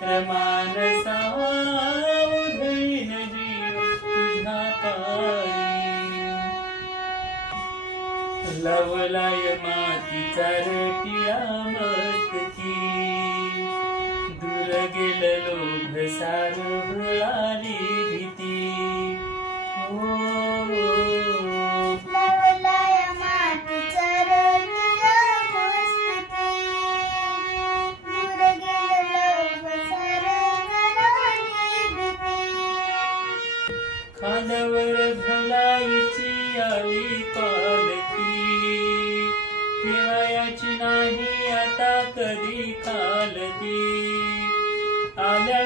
रमानसा उधळीन जीव तुझ्या पायी लवलाय मातीचा रटिया मस्तकी दूर गेल लोभ सार भुळाली भीती खांद्यावर भलाईची आली पालकी ठेवायची नाही आता कधी खालती आल्या